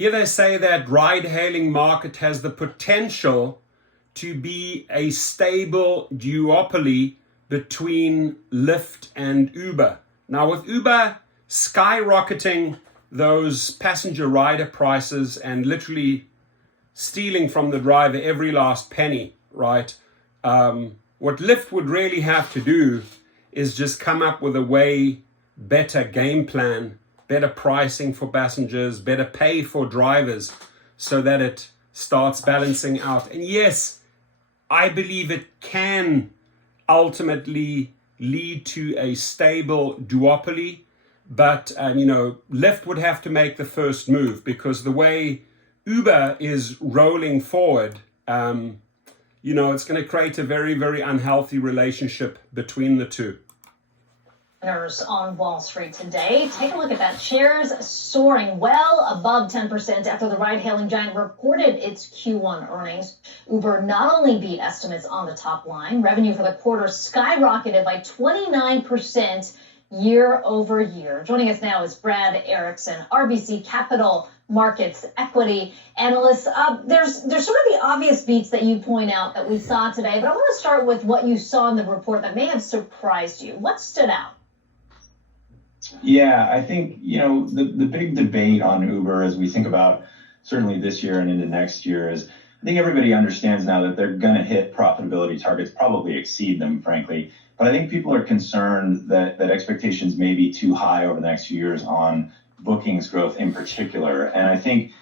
here they say that ride-hailing market has the potential to be a stable duopoly between Lyft and Uber. Now, with Uber skyrocketing those passenger rider prices and literally stealing from the driver every last penny, right? What Lyft would really have to do is just come up with a way better game plan, better pricing for passengers, better pay for drivers, so that it starts balancing out. And yes, I believe it can ultimately lead to a stable duopoly, but Lyft would have to make the first move, because the way Uber is rolling forward, it's going to create a very, very unhealthy relationship between the two. On Wall Street today. Take a look at that. Shares soaring well above 10% after the ride-hailing giant reported its Q1 earnings. Uber not only beat estimates on the top line, revenue for the quarter skyrocketed by 29% year over year. Joining us now is Brad Erickson, RBC Capital Markets equity analyst. There's sort of the obvious beats that you point out that we saw today, but I want to start with what you saw in the report that may have surprised you. What stood out? Yeah, I think, the big debate on Uber as we think about certainly this year and into next year is, I think everybody understands now that they're going to hit profitability targets, probably exceed them, frankly. But I think people are concerned that expectations may be too high over the next few years on bookings growth in particular. And I think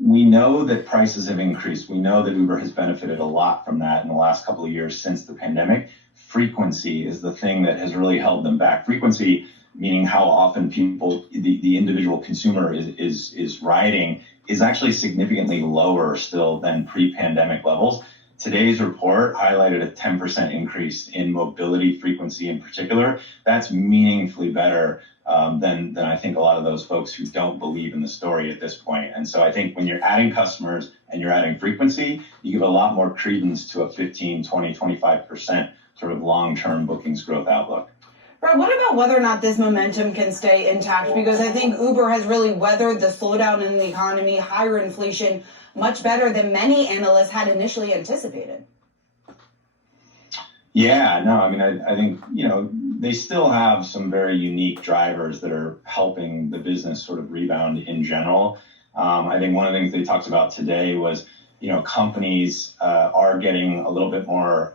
we know that prices have increased. We know that Uber has benefited a lot from that in the last couple of years since the pandemic. Frequency is the thing that has really held them back. Frequency, meaning how often people, the individual consumer is riding, is actually significantly lower still than pre-pandemic levels. Today's report highlighted a 10% increase in mobility frequency in particular. That's meaningfully better than I think a lot of those folks who don't believe in the story at this point. And so I think when you're adding customers and you're adding frequency, you give a lot more credence to a 15, 20, 25% sort of long-term bookings growth outlook. Brad, what about whether or not this momentum can stay intact? Because I think Uber has really weathered the slowdown in the economy, higher inflation, much better than many analysts had initially anticipated. Yeah, no, I mean, I think, they still have some very unique drivers that are helping the business sort of rebound in general. I think one of the things they talked about today was, companies are getting a little bit more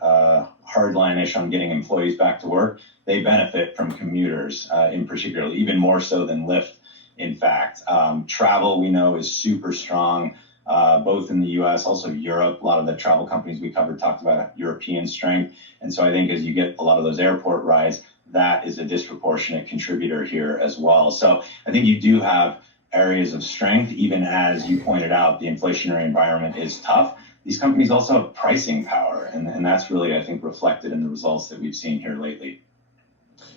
hardline-ish on getting employees back to work. They benefit from commuters in particular, even more so than Lyft, in fact. Travel, we know, is super strong, both in the U.S., also Europe. A lot of the travel companies we covered talked about European strength. And so I think as you get a lot of those airport rides, that is a disproportionate contributor here as well. So I think you do have areas of strength, even as you pointed out, the inflationary environment is tough. These companies also have pricing power, and that's really, I think, reflected in the results that we've seen here lately.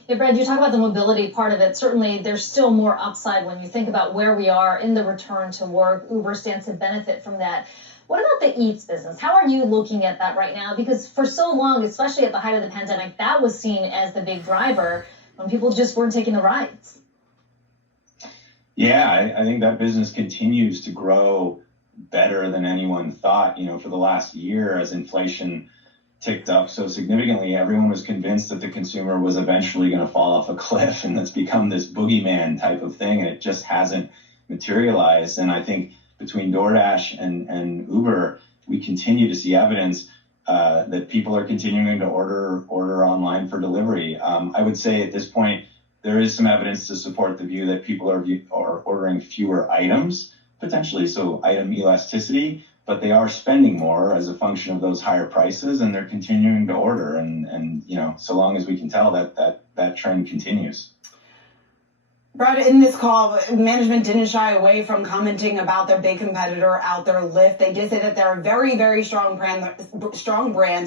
Yeah, Brad, you talk about the mobility part of it. Certainly, there's still more upside when you think about where we are in the return to work. Uber stands to benefit from that. What about the Eats business? How are you looking at that right now? Because for so long, especially at the height of the pandemic, that was seen as the big driver when people just weren't taking the rides. Yeah, I think that business continues to grow better than anyone thought. For the last year, as inflation ticked up so significantly, everyone was convinced that the consumer was eventually going to fall off a cliff, and it's become this boogeyman type of thing, and it just hasn't materialized. And I think between DoorDash and Uber, we continue to see evidence that people are continuing to order online for delivery. I would say at this point, there is some evidence to support the view that people are ordering fewer items, potentially, so item elasticity, but they are spending more as a function of those higher prices, and they're continuing to order. And so long as we can tell that trend continues. Brad, in this call, management didn't shy away from commenting about their big competitor out there, Lyft. They did say that they're a very, very strong brand.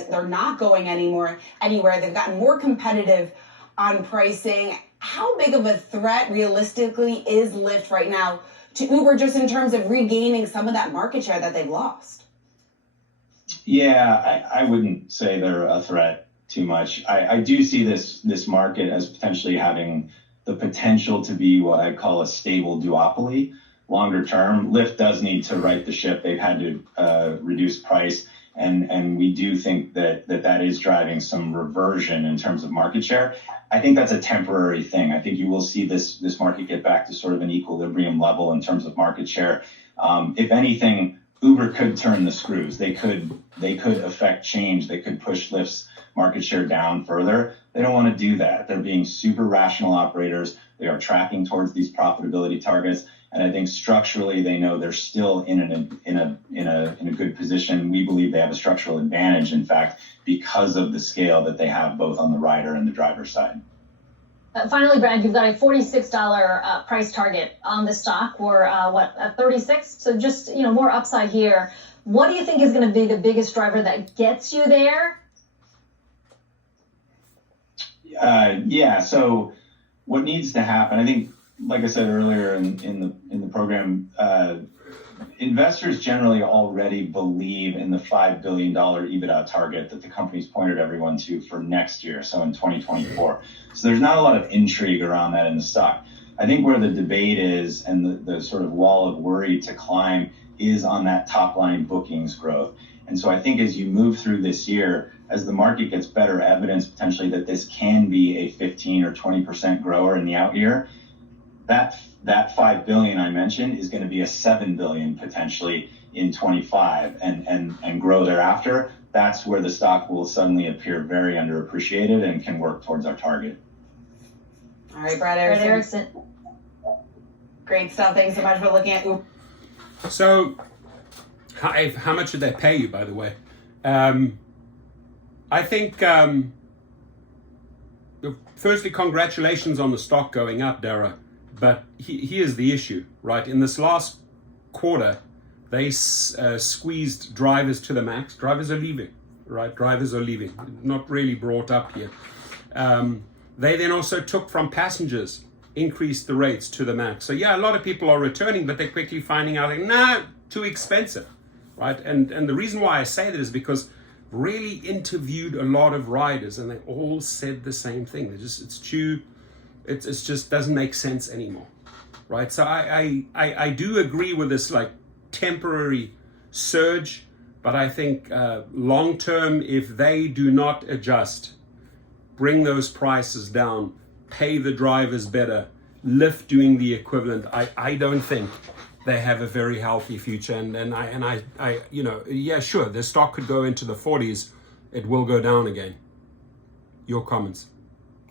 They're not going anywhere. They've gotten more competitive on pricing. How big of a threat, realistically, is Lyft right now to Uber, just in terms of regaining some of that market share that they've lost? Yeah, I wouldn't say they're a threat too much. I do see this market as potentially having the potential to be what I'd call a stable duopoly. longer term, Lyft does need to right the ship. They've had to reduce price. And we do think that is driving some reversion in terms of market share. I think that's a temporary thing. I think you will see this market get back to sort of an equilibrium level in terms of market share. If anything, Uber could turn the screws. They could affect change. They could push Lyft's market share down further. They don't want to do that. They're being super rational operators. They are tracking towards these profitability targets. And I think structurally, they know they're still in a good position. We believe they have a structural advantage, in fact, because of the scale that they have both on the rider and the driver side. Finally, Brad, you've got a $46 price target on the stock. We're at 36. So just more upside here. What do you think is going to be the biggest driver that gets you there? So what needs to happen, I think, like I said earlier in the program, investors generally already believe in the $5 billion EBITDA target that the company's pointed everyone to for next year, so in 2024. So there's not a lot of intrigue around that in the stock. I think where the debate is and the sort of wall of worry to climb is on that top line bookings growth. And so I think as you move through this year, as the market gets better evidence potentially that this can be a 15 or 20% grower in the out year, that $5 billion I mentioned is going to be a $7 billion potentially in 25 and grow thereafter. That's where the stock will suddenly appear very underappreciated and can work towards our target. All right, Brad Erickson. Great stuff. Thanks so much for looking at Uber. So, how much did they pay you, by the way? I think, firstly, congratulations on the stock going up, Dara. But here's the issue, right? In this last quarter, they squeezed drivers to the max. Drivers are leaving, right? Drivers are leaving. Not really brought up here. They then also took from passengers, increased the rates to the max. So yeah, a lot of people are returning, but they're quickly finding out, nah, too expensive, right? And the reason why I say that is because really interviewed a lot of riders, and they all said the same thing. It just doesn't make sense anymore, right? So I do agree with this like temporary surge, but I think long term, if they do not adjust, bring those prices down, pay the drivers better, Lyft doing the equivalent, I don't think they have a very healthy future. And I yeah, sure, the stock could go into the 40s. It will go down again. Your comments.